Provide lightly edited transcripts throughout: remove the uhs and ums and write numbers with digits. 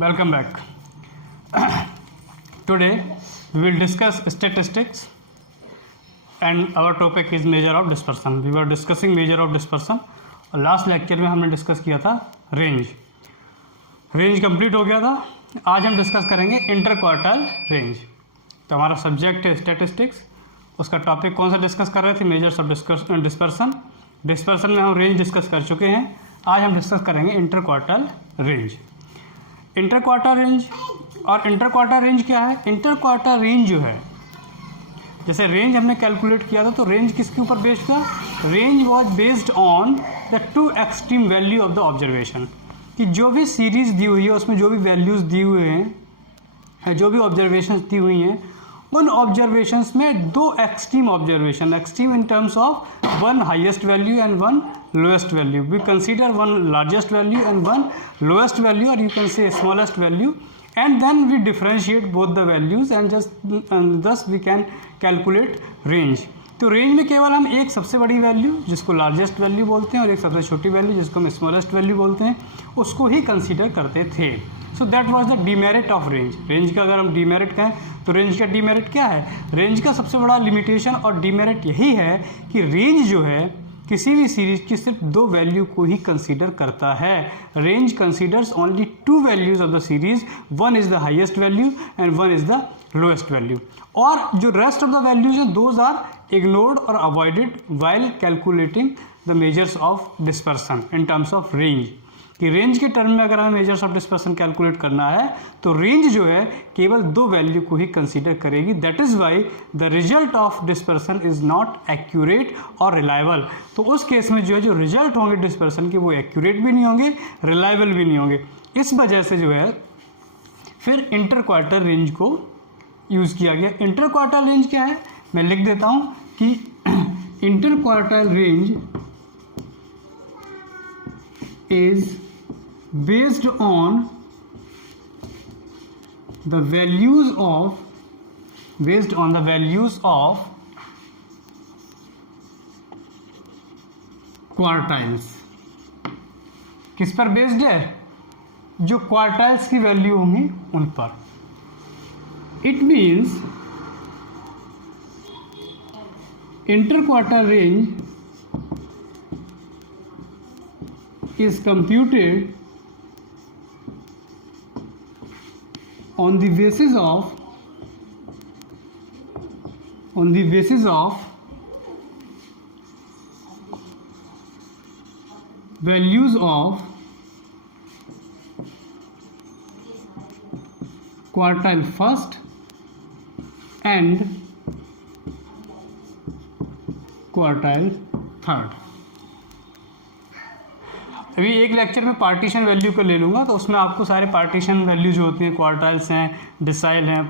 Welcome back. Today we will discuss statistics and our topic is measure of dispersion. We were discussing measure of dispersion और last lecture में हमने discuss किया था range complete हो गया था. आज हम डिस्कस करेंगे इंटर क्वार्टाइल रेंज. तो हमारा सब्जेक्ट है स्टैटिस्टिक्स. उसका टॉपिक कौन सा डिस्कस कर रहे थे? मेजर्स ऑफ डिस्पर्सन में हम रेंज डिस्कस कर चुके हैं. आज हम डिस्कस करेंगे inter quartile range. Inter quartile range और इंटर क्वार्टाइल रेंज क्या है? इंटर क्वार्टाइल रेंज जो है, जैसे रेंज हमने कैलकुलेट किया था तो रेंज किसके ऊपर बेस्ड था? Range was based on the two extreme value of the observation. कि जो भी सीरीज दी हुई है उसमें जो भी वैल्यूज़ दी हुए हैं, जो भी ऑब्जर्वेशंस दी हुई हैं, उन ऑब्जर्वेशंस में दो extreme observation, extreme in terms of one highest value and one lowest value. We consider one largest value and one lowest value और you can say smallest value, and then we differentiate both the values and thus we can calculate range. तो range में केवल हम एक सबसे बड़ी value जिसको largest value बोलते हैं और एक सबसे छोटी वैल्यू जिसको हम स्मॉलेस्ट वैल्यू बोलते हैं उसको ही कंसीडर करते थे. So that was the demerit of range. Range का अगर हम डीमेरिट कहें तो रेंज का डीमेरिट क्या है? रेंज का सबसे बड़ा लिमिटेशन और डीमेरिट यही है कि रेंज जो है किसी भी सीरीज की सिर्फ दो वैल्यू को ही कंसीडर करता है. Range considers only to values of the series. One is the highest value and one is the lowest value. और जो रेस्ट ऑफ द वैल्यूज हैं दोज आर इग्नोर्ड और avoided while calculating the measures of dispersion in terms of range. कि range के term में अगर हमें measures of dispersion calculate करना है तो रेंज जो है केवल दो वैल्यू को ही कंसीडर करेगी. That is why the result of dispersion is not accurate और रिलायबल. तो उस केस में जो है जो रिजल्ट होंगे डिस्पर्सन के वो एक्यूरेट भी नहीं होंगे, रिलायबल भी नहीं होंगे. इस वजह से जो है फिर इंटर क्वार्टाइल रेंज को यूज़ किया गया. इंटर क्वार्टाइल रेंज क्या है? मैं लिख देता हूँ कि inter quartile range is based on the values of quartiles. किस पर बेस्ड है? जो क्वार्टाइल्स की वैल्यू होंगी उन पर. It means inter quartile range is computed on the basis of values of quartile first and quartile third. अभी एक लेक्चर में पार्टीशन वैल्यू को ले लूँगा तो उसमें आपको सारे पार्टीशन वैल्यू जो होती हैं, क्वार्टाइल्स हैं, डिसाइल हैं,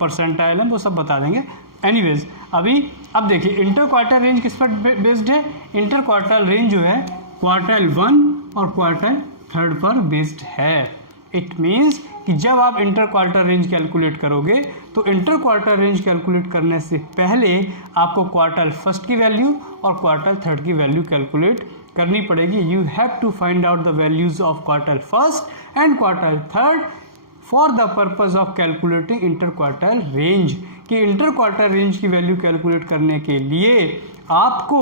परसेंटाइल हैं, वो सब बता देंगे. एनीवेज अब देखिए इंटर क्वार्टाइल रेंज किस पर बेस्ड है? इंटर क्वार्टाइल रेंज जो है क्वार्टाइल 1 और क्वार्टाइल 3 पर बेस्ड है. इट मीन्स कि जब आप इंटर क्वार्टाइल रेंज कैलकुलेट करोगे तो इंटर क्वार्टाइल रेंज कैलकुलेट करने से पहले आपको क्वार्टाइल फर्स्ट की वैल्यू और क्वार्टाइल 3 की वैल्यू कैलकुलेट करनी पड़ेगी. You have to find out the values of quartile first and quartile 3 for the purpose of calculating inter quartile range. कि इंटर क्वार्टाइल रेंज की वैल्यू कैलकुलेट करने के लिए आपको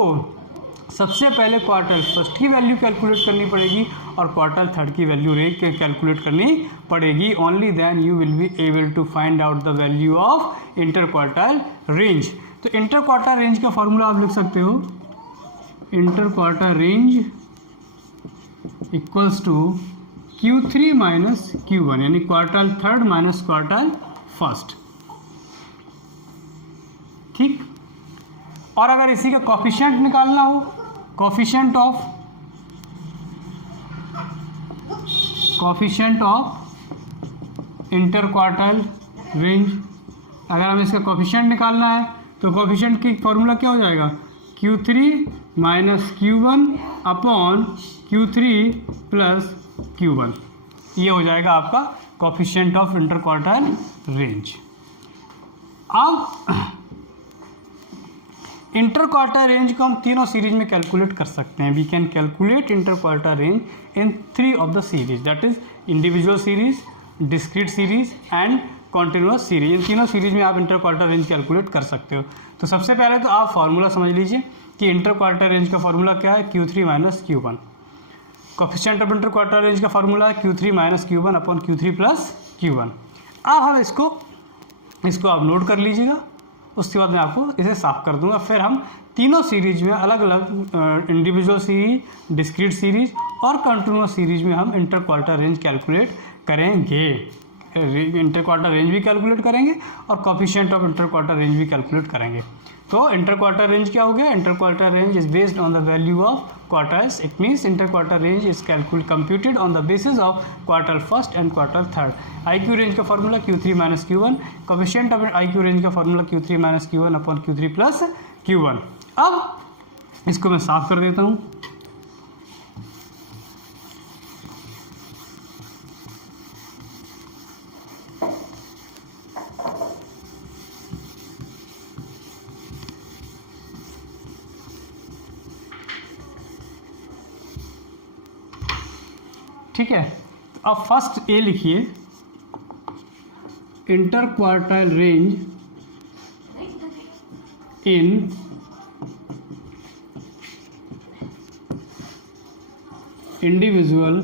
सबसे पहले क्वार्टाइल फर्स्ट की वैल्यू कैलकुलेट करनी पड़ेगी और क्वार्टाइल 3 की वैल्यू कैलकुलेट करनी पड़ेगी. Only then you will be able to find out the value of inter quartile range. तो इंटर क्वार्टाइल रेंज का फॉर्मूला आप लिख सकते हो. Inter quartile range equals to Q3 minus Q1, यानी क्वार्टाइल 3 माइनस क्वार्टाइल फर्स्ट. ठीक. और अगर इसी का कोफिशिएंट निकालना हो, coefficient of inter quartile range, अगर हमें इसका कोफिशिएंट निकालना है तो कोफिशिएंट की फॉर्मूला क्या हो जाएगा? Q3 minus Q1 upon Q3 plus Q1. ये हो जाएगा आपका coefficient of inter quartile range. अब इंटर क्वार्टाइल रेंज को हम तीनों सीरीज में कैलकुलेट कर सकते हैं. We can calculate inter quartile range in 3 of the series, that is individual series, discrete series and continuous series. इन तीनों सीरीज में आप इंटर क्वार्टर रेंज कैलकुलेट कर सकते हो। तो सबसे पहले तो आप फार्मूला समझ लीजिए कि इंटर क्वार्टर रेंज का फार्मूला क्या है, Q3 minus Q1। Coefficient of inter quarter range का फार्मूला है Q3 minus Q1 upon Q3 plus Q1। अब हम इसको आप नोट कर लीजिएगा, उसके बाद मैं आपको इसे साफ कर दूंगा। फिर हम तीनों सीरीज में अलग अलग इंडिविजुअल सीरीज, डिस्क्रीट सीरीज और कंटिन्यूअस सीरीज में हम इंटर क्वार्टर रेंज कैलकुलेट करेंगे। इंटर क्वार्टर रेंज भी कैलकुलेट करेंगे और coefficient of inter quarter range भी कैलकुलेट करेंगे। तो इंटर क्वार्टर रेंज क्या हो गया, inter quarter range is based on the value of quarters. It means inter quarter range is computed on the basis of quarter first and quarter third. IQ range का formula Q3 minus Q1, coefficient of IQ range का formula Q3 minus Q1 upon Q3 plus Q1। अब इसको मैं साफ कर देता हूँ। ठीक है, अब फर्स्ट ए लिखिए, इंटर क्वार्टाइल रेंज इन इंडिविजुअल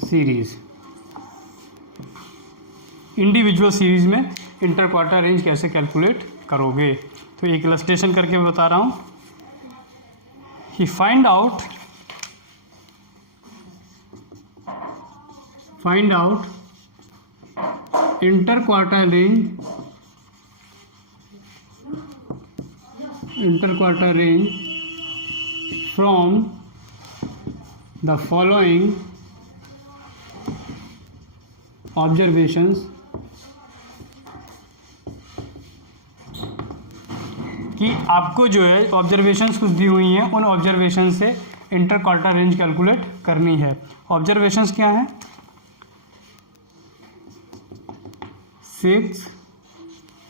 सीरीज। इंडिविजुअल सीरीज में इंटर क्वार्टाइल रेंज कैसे कैलकुलेट करोगे, तो एक इलस्ट्रेशन करके बता रहा हूं कि find out inter quartile range from the following observations, कि आपको जो है ऑब्जर्वेशंस कुछ दी हुई हैं, उन ऑब्जर्वेशन से इंटर क्वार्टाइल रेंज कैलकुलेट करनी है। ऑब्जर्वेशंस क्या हैं, 6,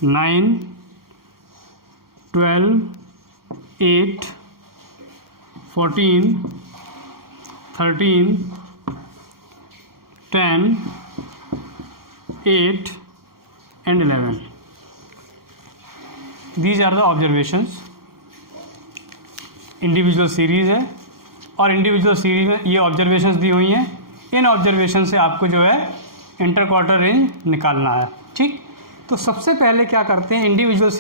9, 12, 8, 14, 13, 10, 8 and 11. These are the observations. Individual series है और इंडिविजुअल सीरीज में ये ऑब्जर्वेशंस दी हुई हैं। इन ऑब्जर्वेशन से आपको जो है इंटर क्वार्टर रेंज निकालना है। ठीक, तो सबसे पहले क्या करते हैं, इंडिविजुअल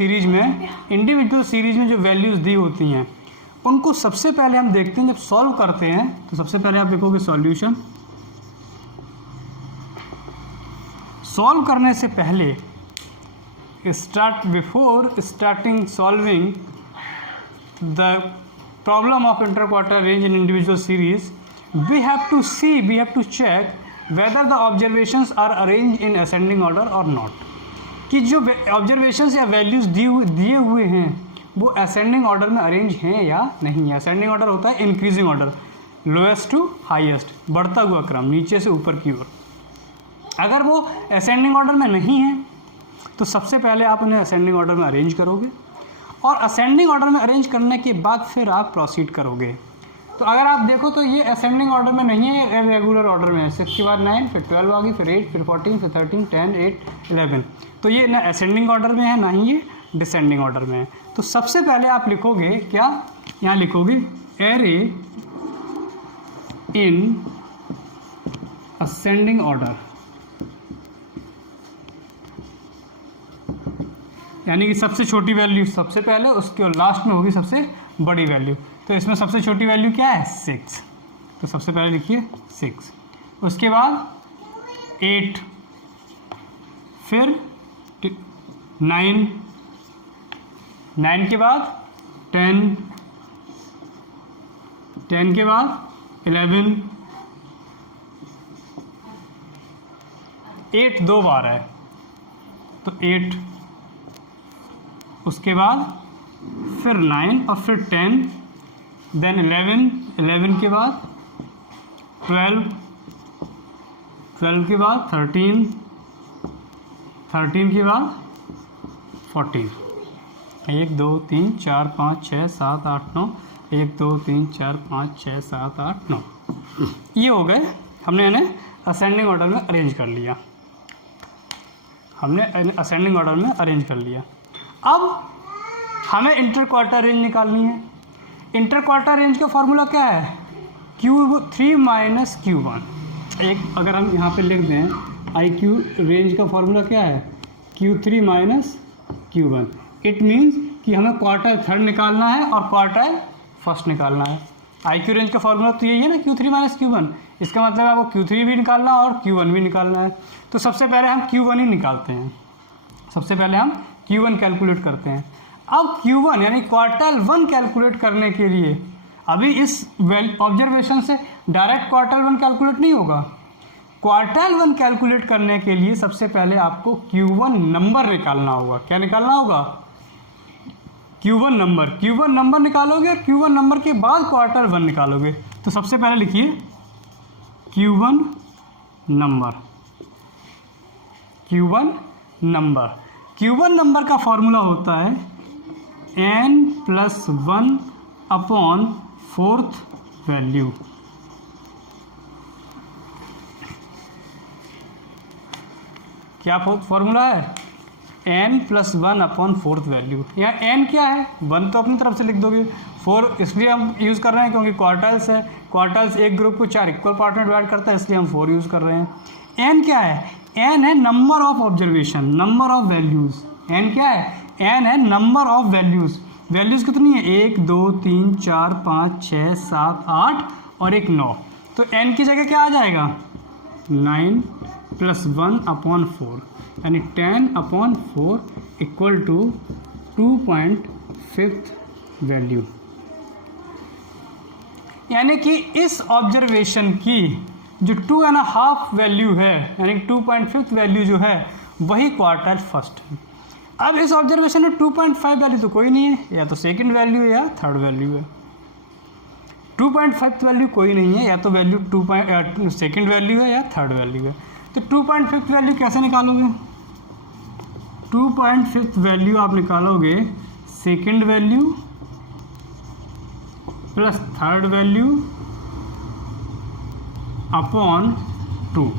सीरीज में जो वैल्यूज़ दी होती हैं उनको सबसे पहले हम देखते हैं। जब सॉल्व करते हैं तो सबसे पहले आप लिखोगे सॉल्यूशन। सॉल्व करने से पहले before starting solving the problem of inter quarter range in individual series, we have to check whether the observations are arranged in ascending order or not, कि जो ऑब्जर्वेशंस या वैल्यूज़ दिए हुए हैं वो असेंडिंग ऑर्डर में अरेंज हैं या नहीं है। असेंडिंग ऑर्डर होता है increasing order, lowest to highest, बढ़ता हुआ क्रम नीचे से ऊपर की ओर। अगर वो असेंडिंग ऑर्डर में नहीं है तो सबसे पहले आप उन्हें असेंडिंग ऑर्डर में अरेंज करोगे और असेंडिंग ऑर्डर में अरेंज करने के बाद फिर आप प्रोसीड करोगे। तो अगर आप देखो तो ये असेंडिंग ऑर्डर में नहीं है, रेगुलर ऑर्डर में है। 6 के बाद 9, फिर 12 आ गई, फिर 8, फिर 14, फिर 13, 10, 8, 11। तो ये ना असेंडिंग ऑर्डर में है ना ही ये डिसेंडिंग ऑर्डर में है। तो सबसे पहले आप लिखोगे क्या, यहाँ लिखोगे एरे इन असेंडिंग ऑर्डर, यानी कि सबसे छोटी वैल्यू सबसे पहले, उसके लास्ट में होगी सबसे बड़ी वैल्यू। तो इसमें सबसे छोटी वैल्यू क्या है, 6। तो सबसे पहले लिखिए 6, उसके बाद 8, फिर 9, 9 के बाद 10, 10 के बाद 11, 8 2 बार है तो 8, उसके बाद फिर 9 और फिर 10, देन 11, 11 के बाद 12, 12 के बाद 13, 13 के बाद 14। 1 2 3 4 5 6 7 8 9, 1 2 3 4 5 6 7 8 9, ये हो गए हमने इन्हें असेंडिंग ऑर्डर में अरेंज कर लिया, हमने असेंडिंग ऑर्डर में अरेंज कर लिया। अब हमें इंटर क्वार्टर रेंज निकालनी है। इंटर क्वार्टर रेंज का फॉर्मूला क्या है? Q3 minus Q1। एक अगर हम यहाँ पे लिख दें आई क्यू रेंज का फॉर्मूला क्या है? Q3 minus Q1। It means कि हमें क्वार्टर थर्ड निकालना है और क्वार्टर फर्स्ट निकालना है। आई क्यू रेंज का फॉर्मूला तो यही है ना, Q3 माइनस Q1। इसका मतलब है आपको Q3 भी निकालना और Q1 भी निकालना है। तो सबसे पहले हम Q1 ही निकालते हैं, सबसे पहले हम Q1 कैलकुलेट करते हैं। अब Q1 यानी क्वार्टर 1 कैलकुलेट करने के लिए अभी इस ऑब्जर्वेशन से डायरेक्ट क्वार्टर 1 कैलकुलेट नहीं होगा। क्वार्टर 1 कैलकुलेट करने के लिए सबसे पहले आपको Q1 नंबर निकालना होगा। क्या निकालना होगा? Q1 number. Q1 नंबर निकालोगे, Q1 नंबर के बाद क्वार्टर 1 निकालोगे। तो सबसे पहले लिखिए Q1 number. Q1 number, Q1 number का फॉर्मूला होता है n+1 अपॉन फोर्थ वैल्यू। क्या फॉर्मूला है? n+1 upon fourth value. यहाँ n क्या है? 1 तो अपनी तरफ से लिख दोगे, 4 इसलिए हम यूज़ कर रहे हैं क्योंकि क्वार्टल्स है, क्वार्टल्स एक ग्रुप को 4 इक्वल पार्ट में डिवाइड करता है, इसलिए हम 4 यूज़ कर रहे हैं। n क्या है? n है number of observation, number of values. n क्या है? n है नंबर ऑफ वैल्यूज़। वैल्यूज़ कितनी है? 1 2 3 4 5 6 7 8 और एक 9। तो n की जगह क्या आ जाएगा? 9+1 अपॉन 4 यानी 10/4 इक्वल टू 2.5 वैल्यू। यानी कि इस ऑब्जर्वेशन की जो 2.5 वैल्यू है यानी 2.5 वैल्यू जो है वही क्वार्टर फर्स्ट है। अब इस ऑब्जर्वेशन में 2.5 वैल्यू तो कोई नहीं है, या तो सेकंड वैल्यू है या थर्ड वैल्यू है। 2.5 वैल्यू कोई नहीं है, या तो वैल्यू सेकंड वैल्यू है या थर्ड वैल्यू है। तो 2.5 वैल्यू कैसे निकालोगे? 2.5 वैल्यू आप निकालोगे second value plus third value upon 2।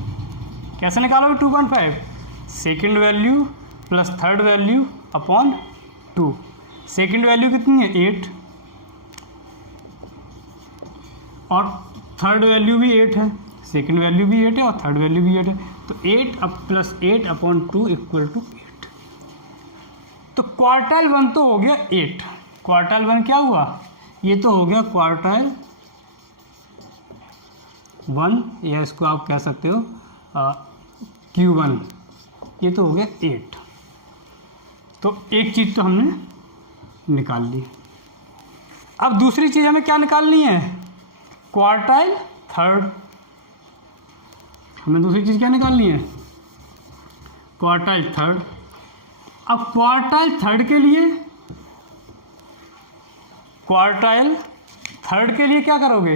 कैसे निकालोगे 2.5? Second value plus third value upon 2। Second value कितनी है? 8 और थर्ड वैल्यू भी 8 है। सेकंड वैल्यू भी 8 है और थर्ड वैल्यू भी 8 है। तो 8 प्लस 8 अपॉन 2 इक्वल टू 8। तो क्वार्टाइल 1 तो हो गया 8। क्वार्टाइल 1 क्या हुआ? ये तो हो गया क्वार्टाइल 1, या इसको आप कह सकते हो Q1। ये तो हो गया 8। तो एक चीज़ तो हमने निकाल ली। अब दूसरी चीज़ हमें क्या निकालनी है? Quartile third. हमें दूसरी चीज़ क्या निकालनी है? Quartile third. अब क्वार्टाइल थर्ड के लिए क्या करोगे?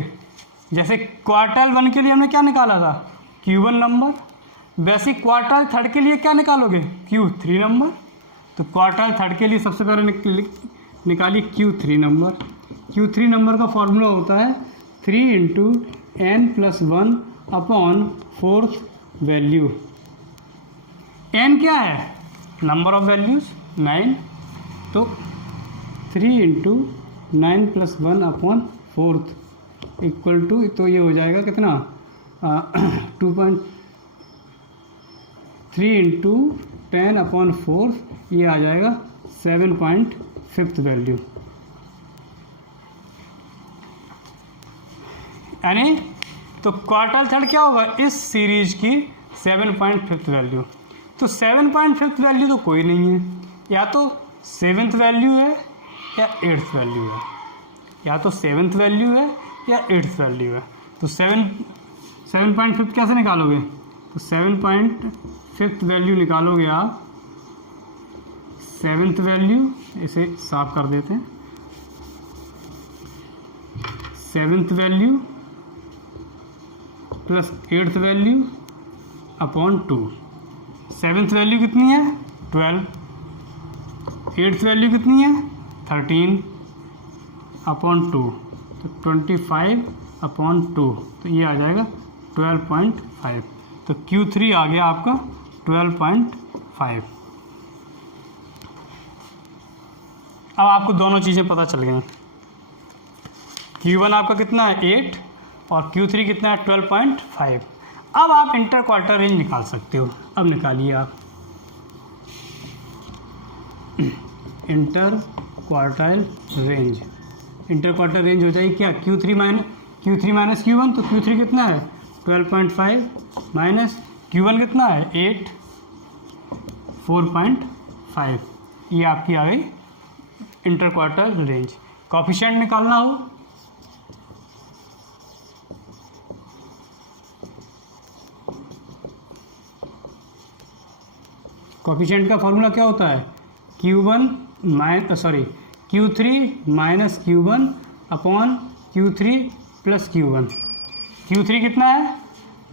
जैसे क्वार्टाइल 1 के लिए हमने क्या निकाला था? Q1 number. वैसे क्वार्टाइल थर्ड के लिए क्या निकालोगे? Q3 number. तो क्वार्टाइल थर्ड के लिए सबसे पहले निकालिए Q3 नंबर। Q3 नंबर का फॉर्मूला होता है 3 × n+1 upon fourth value. n क्या है? Number of values 9। तो 3 × 9+1 अपॉन फोर्थ इक्वल टू, तो ये हो जाएगा कितना? 3 × 10 अपॉन 4, ये आ जाएगा 7.5 वैल्यू। यानी तो क्वार्टाइल थर्ड क्या होगा इस सीरीज की? 7.5 वैल्यू। तो 7.5 वैल्यू तो कोई नहीं है, या तो 7th वैल्यू है या 8th वैल्यू है, या तो 7th वैल्यू है या 8th वैल्यू है। तो 7.5 कैसे निकालोगे? तो 7.5 वैल्यू निकालोगे आप 7th वैल्यू, इसे साफ कर देते हैं। 7th value plus 8th value upon 2। 7th value कितनी है? 12। 8th वैल्यू कितनी है? 13 अपॉन 2, तो 25 अपॉन 2, तो ये आ जाएगा 12.5। तो Q3 आ गया आपका 12.5। अब आपको दोनों चीज़ें पता चल गई। Q1 आपका कितना है 8 और Q3 कितना है 12.5। अब आप इंटर क्वार्टर रेंज निकाल सकते हो। अब निकालिए आप inter quartile range. Inter quarter range हो जाएगी क्या Q3 माइनस Q1। तो Q3 कितना है 12.5 माइनस Q1 कितना है 8 4.5। ये आपकी आ गई इंटर क्वार्टर रेंज। कोफिशिएंट निकालना हो कोफिशिएंट का फॉर्मूला क्या होता है Q3 minus Q1 upon Q3 plus Q1। Q3 कितना है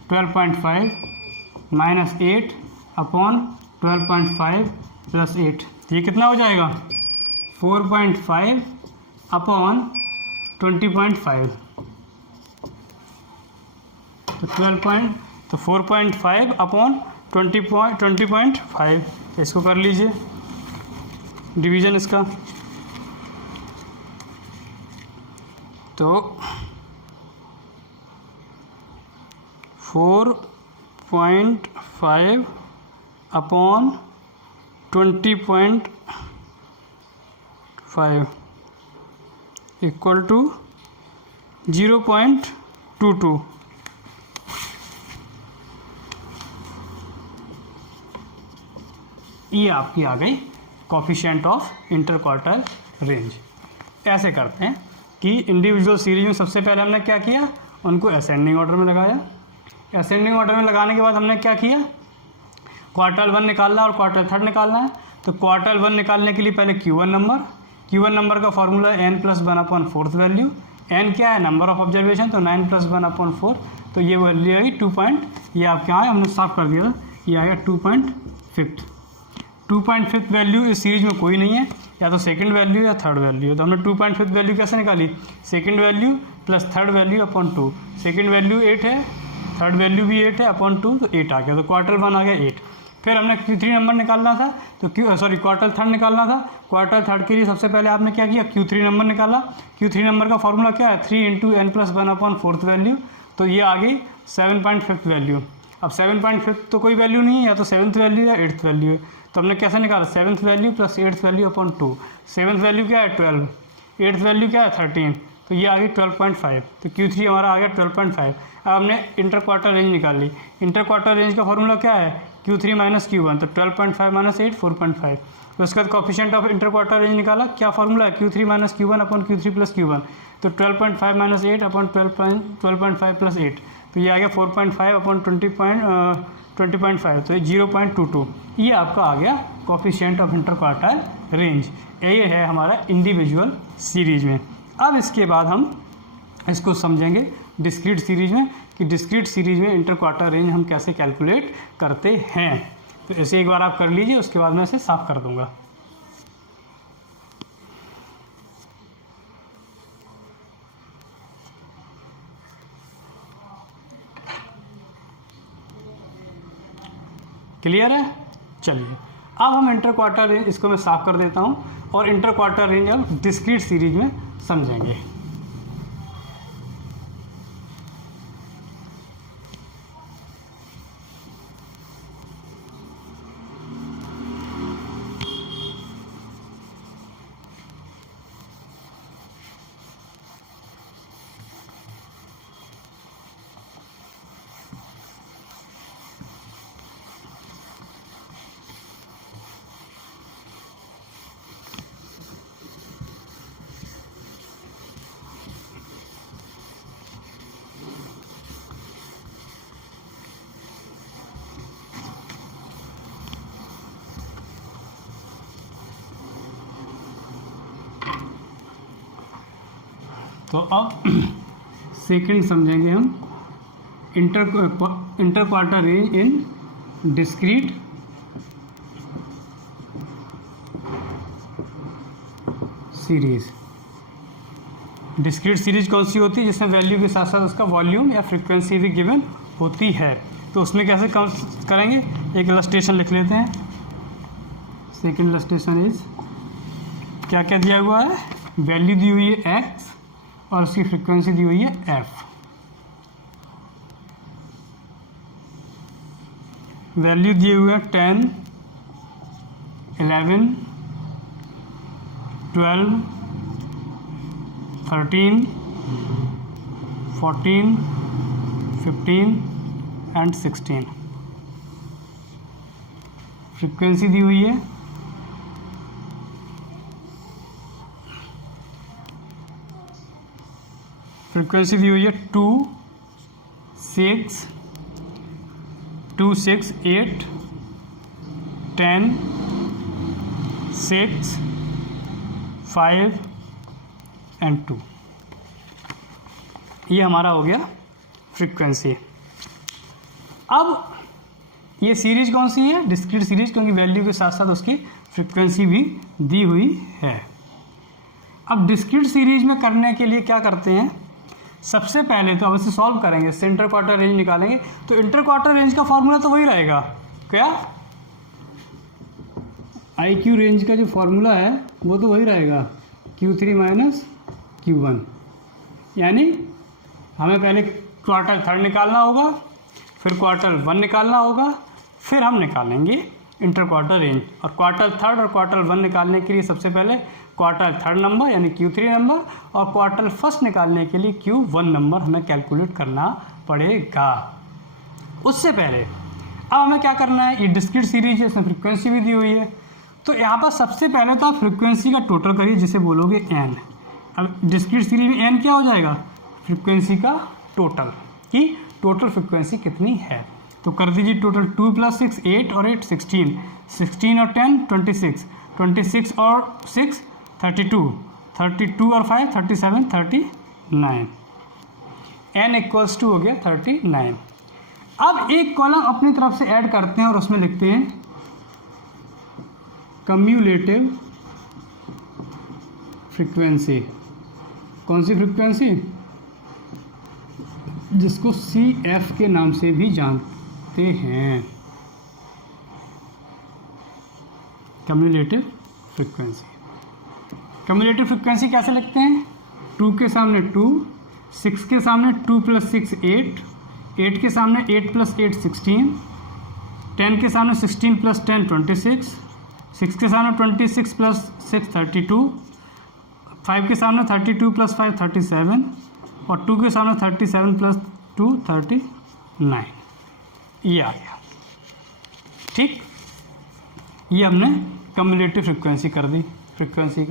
12.5 माइनस 8 अपॉन 12.5 प्लस 8। तो ये कितना हो जाएगा 4.5 अपॉन 20.5। तो 4.5 अपॉन 20.5। इसको कर लीजिए डिवीज़न इसका। तो 4.5 अपॉन 20.5 इक्वल टू 0.22। ये आपकी आ गई coefficient of inter quartile range. ऐसे करते हैं कि इंडिविजुअल सीरीज में सबसे पहले हमने क्या किया, उनको असेंडिंग ऑर्डर में लगाया। असेंडिंग ऑर्डर में लगाने के बाद हमने क्या किया, क्वार्टाइल 1 निकालना और क्वार्टाइल 3 निकालना है। तो क्वार्टाइल 1 निकालने के लिए पहले Q1 नंबर का फॉर्मूला n+1/4 वैल्यू। n क्या है नंबर ऑफ ऑब्जर्वेशन, तो 9+1/4। तो ये वैल्यू आई 2. ये आपके यहाँ हमने साफ कर दिया था, ये आएगा 2.5। 2.5 वैल्यू इस सीरीज में कोई नहीं है, या तो सेकंड वैल्यू या थर्ड वैल्यू है। तो हमने 2.5 वैल्यू कैसे निकाली, second value plus third value upon 2। Second value 8 है, थर्ड वैल्यू भी 8 है अपॉन 2, तो 8 आ गया। तो क्वार्टर 1 आ गया 8। फिर हमने Q3 नंबर निकालना था, तो क्वार्टर 3 निकालना था। क्वार्टर 3 के लिए सबसे पहले आपने क्या किया, Q3 नंबर निकाला। Q3 नंबर का फॉर्मूला क्या है 3 × n+1/4 वैल्यू। तो ये आ गई 7.5 वैल्यू। अब 7.5 तो कोई वैल्यू नहीं है, या तो 7th वैल्यू या 8th वैल्यू है। तो हमने कैसे निकाला 7th value plus 8th value upon 2। 7th value क्या है 12, 8th वैल्यू क्या है 13। तो ये आ गई 12.5। तो Q3 हमारा आ गया 12.5। अब हमने इंटर क्वार्टर रेंज निकाल ली। इंटर क्वार्टर रेंज का फॉर्मूला क्या है Q3 माइनस Q1। तो 12.5 माइनस 8 4.5। तो उसके बाद coefficient of inter quarter range निकाला, क्या फॉर्मूला है Q3 minus Q1 upon Q3 plus Q1। तो 12.5 माइनस 8 अपॉन 12.5 प्लस 8। तो ये आ गया 4.5 अपॉन 20.5। तो 0.22। ये आपका आ गया coefficient of inter quartile range. ये है हमारा इंडिविजुअल सीरीज में। अब इसके बाद हम इसको समझेंगे डिस्क्रीट सीरीज में, कि डिस्क्रीट सीरीज में इंटर क्वार्टाइल रेंज हम कैसे कैलकुलेट करते हैं। तो ऐसे एक बार आप कर लीजिए, उसके बाद मैं इसे साफ कर दूंगा। क्लियर है। चलिए अब हम इंटर क्वार्टर रेंज, इसको मैं साफ कर देता हूं, और इंटर क्वार्टर रेंज हम डिस्क्रीट सीरीज में समझेंगे। तो अब सेकंड समझेंगे हम इंटर क्वार्टर रेंज इन डिस्क्रीट सीरीज। डिस्क्रीट सीरीज कौन सी होती है, जिसमें वैल्यू के साथ साथ उसका वॉल्यूम या फ्रीक्वेंसी भी गिवन होती है। तो उसमें कैसे कम करेंगे, एक इलस्ट्रेशन लिख लेते हैं। सेकेंड इलस्ट्रेशन इज, क्या क्या दिया हुआ है, वैल्यू दी हुई है x और उसकी फ्रीक्वेंसी दी हुई है f। वैल्यू दिए हुए हैं 10, 11, 12, 13, 14, 15 एंड 16। फ्रीक्वेंसी दी हुई है फ्रीक्वेंसी दी हुई है 2, 6, 2, 6, 8, 10, 6, 5 एंड 2। ये हमारा हो गया फ्रीक्वेंसी। अब ये सीरीज कौन सी है, डिस्क्रीट सीरीज, क्योंकि वैल्यू के साथ साथ उसकी फ्रीक्वेंसी भी दी हुई है। अब डिस्क्रीट सीरीज में करने के लिए क्या करते हैं, सबसे पहले तो अब इसे सॉल्व करेंगे, इससे इंटर क्वार्टर रेंज निकालेंगे। तो इंटर क्वार्टर रेंज का फॉर्मूला तो वही रहेगा, क्या आई क्यू रेंज का जो फॉर्मूला है वो तो वही रहेगा, Q3 माइनस Q1। यानी हमें पहले क्वार्टर थर्ड निकालना होगा, फिर क्वार्टर 1 निकालना होगा, फिर हम निकालेंगे इंटर क्वार्टर रेंज। और क्वार्टर थर्ड और क्वार्टर 1 निकालने के लिए सबसे पहले क्वार्टर थर्ड नंबर यानी Q3 नंबर, और क्वार्टर फर्स्ट निकालने के लिए Q1 नंबर हमें कैलकुलेट करना पड़ेगा। उससे पहले अब हमें क्या करना है, ये डिस्क्रीट सीरीज है, इसमें फ्रीक्वेंसी भी दी हुई है। तो यहाँ पर सबसे पहले तो आप फ्रीक्वेंसी का टोटल करिए, जिसे बोलोगे n। अब डिस्क्रीट सीरीज में n क्या हो जाएगा, फ्रीक्वेंसी का टोटल, कि टोटल फ्रीक्वेंसी कितनी है। तो कर दीजिए टोटल, 2 + 6 8 और 8 16, 16 और 10 26, 26 और 6 32, 32 और 5 37, 39, n इक्वल्स टू हो गया 39। अब एक कॉलम अपनी तरफ से ऐड करते हैं और उसमें लिखते हैं कम्युलेटिव फ्रीक्वेंसी। कौन सी फ्रीक्वेंसी, जिसको CF के नाम से भी जानते हैं, कम्युलेटिव फ्रीक्वेंसी। कम्युलेटिव फ्रीक्वेंसी कैसे लिखते हैं, 2 के सामने 2, 6 के सामने 2 + 6 8, 8 के सामने 8 + 8 16, 10 के सामने 16 + 10 26, 6 के सामने 26 + 6 32, 5 के सामने 32 + 5 37, और 2 के सामने 37 + 2 39। ये आ गया, ठीक। ये हमने कम्युलेटिव फ्रीक्वेंसी कर दी, फ्रीक्वेंसी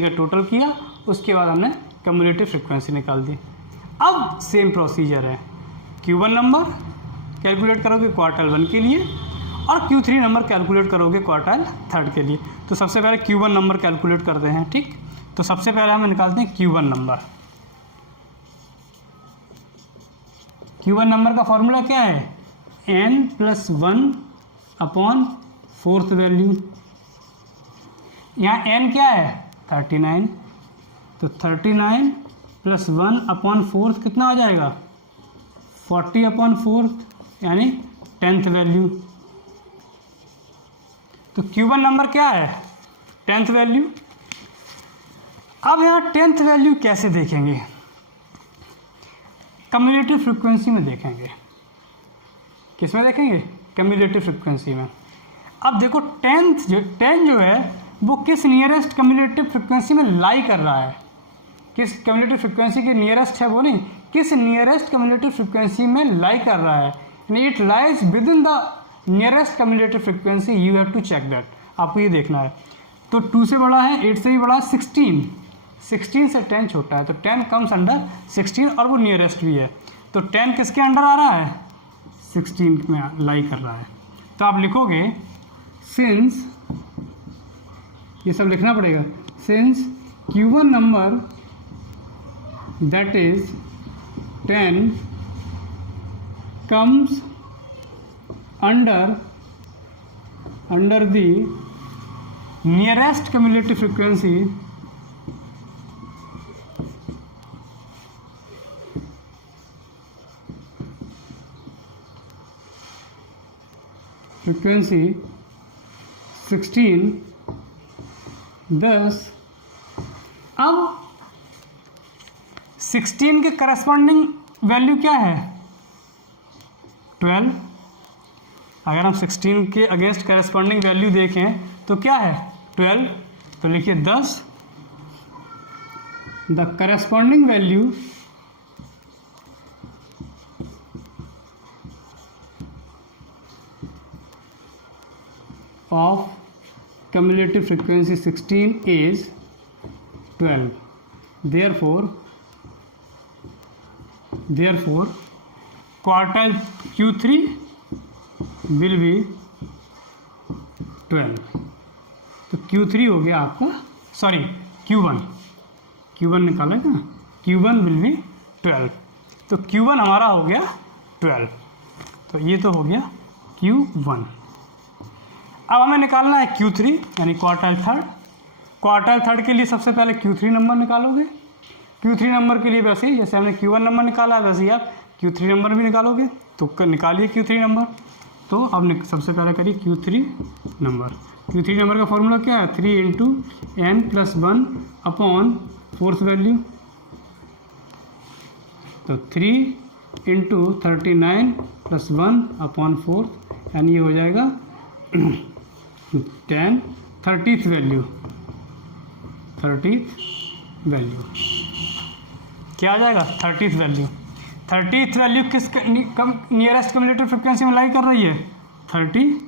का टोटल किया, उसके बाद हमने कम्युलेटिव फ्रीक्वेंसी निकाल दी। अब सेम प्रोसीजर है, Q1 नंबर कैलकुलेट करोगे क्वार्टर 1 के लिए, और Q3 नंबर कैलकुलेट करोगे क्वार्टर थर्ड के लिए। तो सबसे पहले Q1 नंबर कैलकुलेट करते हैं, ठीक। तो सबसे पहले हम निकालते हैं Q1 नंबर। Q1 नंबर का फॉर्मूला क्या है, n + 1/4 वैल्यू। यहाँ n क्या है, 39, तो 39 + 1/4 कितना आ जाएगा, 40/4, यानी 10th वैल्यू। तो Q1 नंबर क्या है, 10th वैल्यू। अब यहाँ 10th वैल्यू कैसे देखेंगे, कम्युलेटिव फ्रीक्वेंसी में देखेंगे। किस में देखेंगे, कम्युलेटिव फ्रीक्वेंसी में। अब देखो 10 जो है वो किस नियरेस्ट कम्युलेटिव फ्रीक्वेंसी में लाई कर रहा है, किस कम्युलेटिव फ्रीक्वेंसी के नियरेस्ट है वो नहीं, किस नियरेस्ट कम्युलेटिव फ्रीक्वेंसी में लाई कर रहा है, यानी it lies within the nearest cumulative frequency. You have to check that, आपको ये देखना है। तो 2 से बड़ा है, 8 से भी बड़ा है, 16 से 10 छोटा है, तो 10 कम्स अंडर 16 और वो नियरेस्ट भी है। तो 10 किसके अंडर आ रहा है, 16 में लाई कर रहा है। तो आप लिखोगे सिंस, ये सब लिखना पड़ेगा, since Q1 number that is 10 comes under the nearest cumulative frequency frequency 16, thus अब 16 के करस्पॉन्डिंग वैल्यू क्या है 12। अगर हम 16 के अगेंस्ट करस्पॉन्डिंग वैल्यू देखें तो क्या है 12, तो लिखिए 10 the corresponding value of cumulative frequency 16 is 12. Therefore quartile Q3 will be 12. तो Q3 हो गया आपका, सॉरी Q1 निकाला क्या, Q1 will be 12, तो Q1 हमारा हो गया 12, तो ये तो हो गया Q1। अब हमें निकालना है Q3 यानी क्वार्टाइल थर्ड के लिए सबसे पहले Q3 नंबर निकालोगे। Q3 नंबर के लिए वैसे ही जैसे हमने Q1 नंबर निकाला है वैसे ही आप Q3 नंबर भी निकालोगे, तो निकालिए Q3 नंबर। तो अब सबसे पहले करिए Q3 नंबर का फॉर्मूला क्या है 3 into n plus 1 upon fourth value, तो 3 इंटू 39 प्लस 1 अपॉन फोर्थ, यानी ये हो जाएगा 10 30th वैल्यू क्या आ जाएगा 30th वैल्यू किस नियरेस्ट कम्युलेटिव फ्रिक्वेंसी में लाई कर रही है 32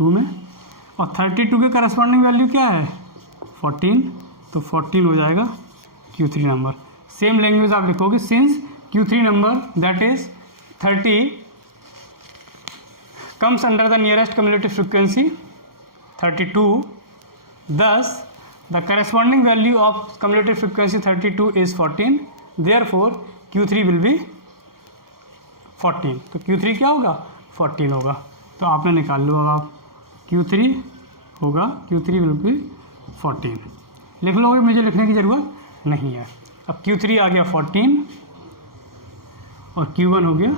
में, और 32 के करस्पॉन्डिंग वैल्यू क्या है 14, तो 14 हो जाएगा Q3 नंबर। सेम लैंग्वेज आप लिखोगे since Q3 number that is 30 comes under the nearest cumulative frequency 32, thus the corresponding value of cumulative frequency 32 is 14, therefore Q3 will be 14, तो Q3 क्या होगा 14 होगा, तो आपने निकाल लो। अब आप Q3 will be 14 लिख लोगे, मुझे लिखने की ज़रूरत नहीं है। अब Q3 आ गया 14 और Q1 हो गया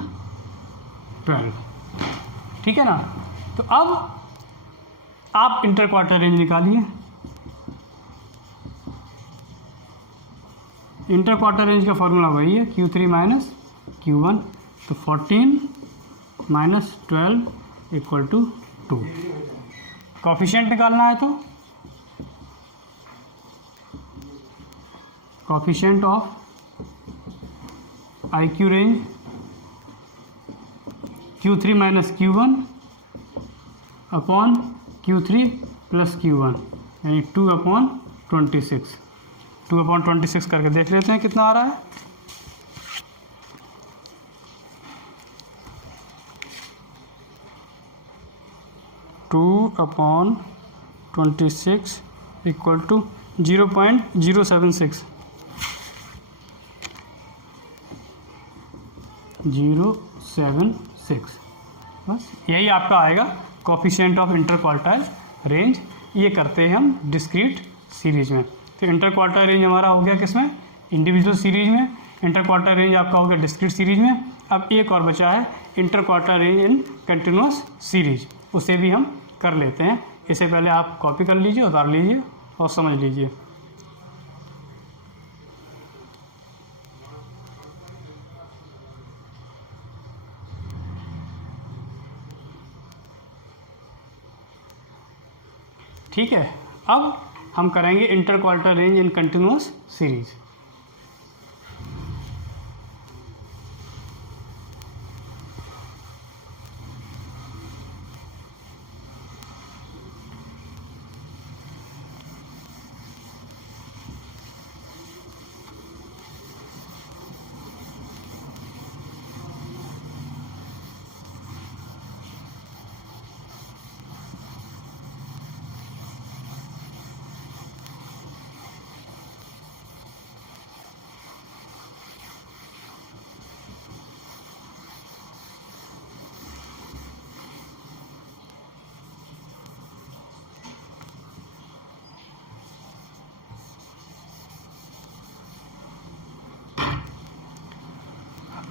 12, ठीक है ना। तो अब आप इंटर क्वार्टर रेंज निकालिए। इंटर क्वार्टर रेंज का फॉर्मूला वही है Q3 माइनस Q1, तो 14 माइनस 12 इक्वल टू 2। कॉफिशिएंट निकालना है तो coefficient of IQ range Q3 minus Q1 upon Q3 plus Q1 यानी 2/26। 2/26 करके देख लेते हैं कितना आ रहा है। टू अपॉन 26 इक्वल टू 0.076 बस यही आपका आएगा coefficient of inter quartile range. ये करते हैं हम डिस्क्रीट सीरीज में। तो इंटर क्वार्टाइल रेंज हमारा हो गया किसमें इंडिविजुअल सीरीज में, इंटर क्वार्टाइल रेंज आपका हो गया डिस्क्रीट सीरीज में। अब एक और बचा है inter quartile range in continuous series, उसे भी हम कर लेते हैं। इसे पहले आप कॉपी कर लीजिए, उतार लीजिए और समझ लीजिए। ठीक है, अब हम करेंगे inter quarter range in continuous series.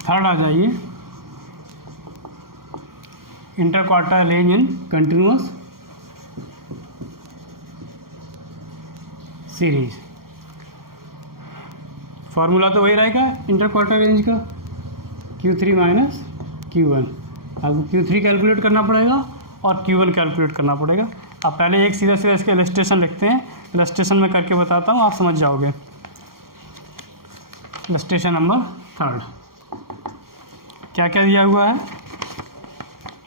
Third आ जाइए। Interquartile range in continuous series. Formula तो वही रहेगा इंटरक्वार्टाइल रेंज का, Q3 माइनस Q1। आपको Q3 कैलकुलेट करना पड़ेगा और Q1 कैलकुलेट करना पड़ेगा। आप पहले एक सीधा सीधा इसका इलस्ट्रेशन लिखते हैं, इलस्ट्रेशन में करके बताता हूँ, आप समझ जाओगे। इलस्ट्रेशन नंबर 3 क्या क्या दिया हुआ है,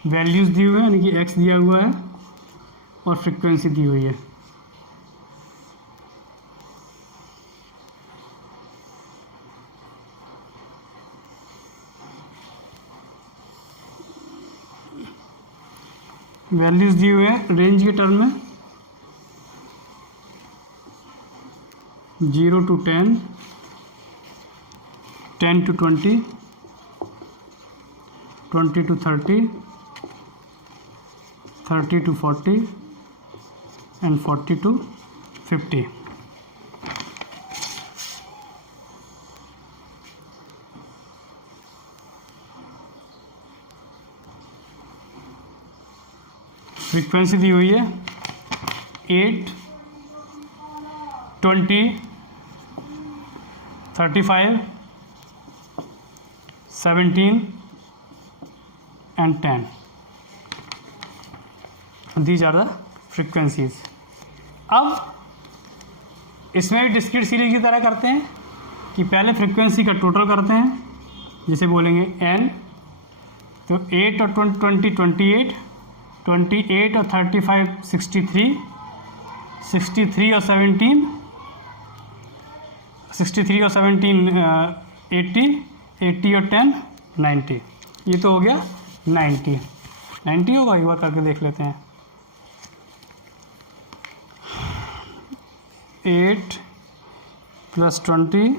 वैल्यूज़ दिए हुए हैं, यानी कि x दिया हुआ है और फ्रीक्वेंसी दी हुई है। वैल्यूज़ दिए हुए हैं रेंज के टर्म में 0 to 10, 10 to 20, 20 to 30, 30 to 40 and 40 to 50। Frequency दी हुई है 8, 20, 35, 17 and 10। These are the frequencies। अब इसमें भी डिस्क्रीट सीरीज की तरह करते हैं कि पहले फ्रीक्वेंसी का टोटल करते हैं, जैसे बोलेंगे n, तो 8 और 20 28, 28 और 35 63, 63 और 17, 63 और 17 80, 80 और 10 90। ये तो हो गया 90। 90 होगा, एक बार करके देख लेते हैं। 8 + 20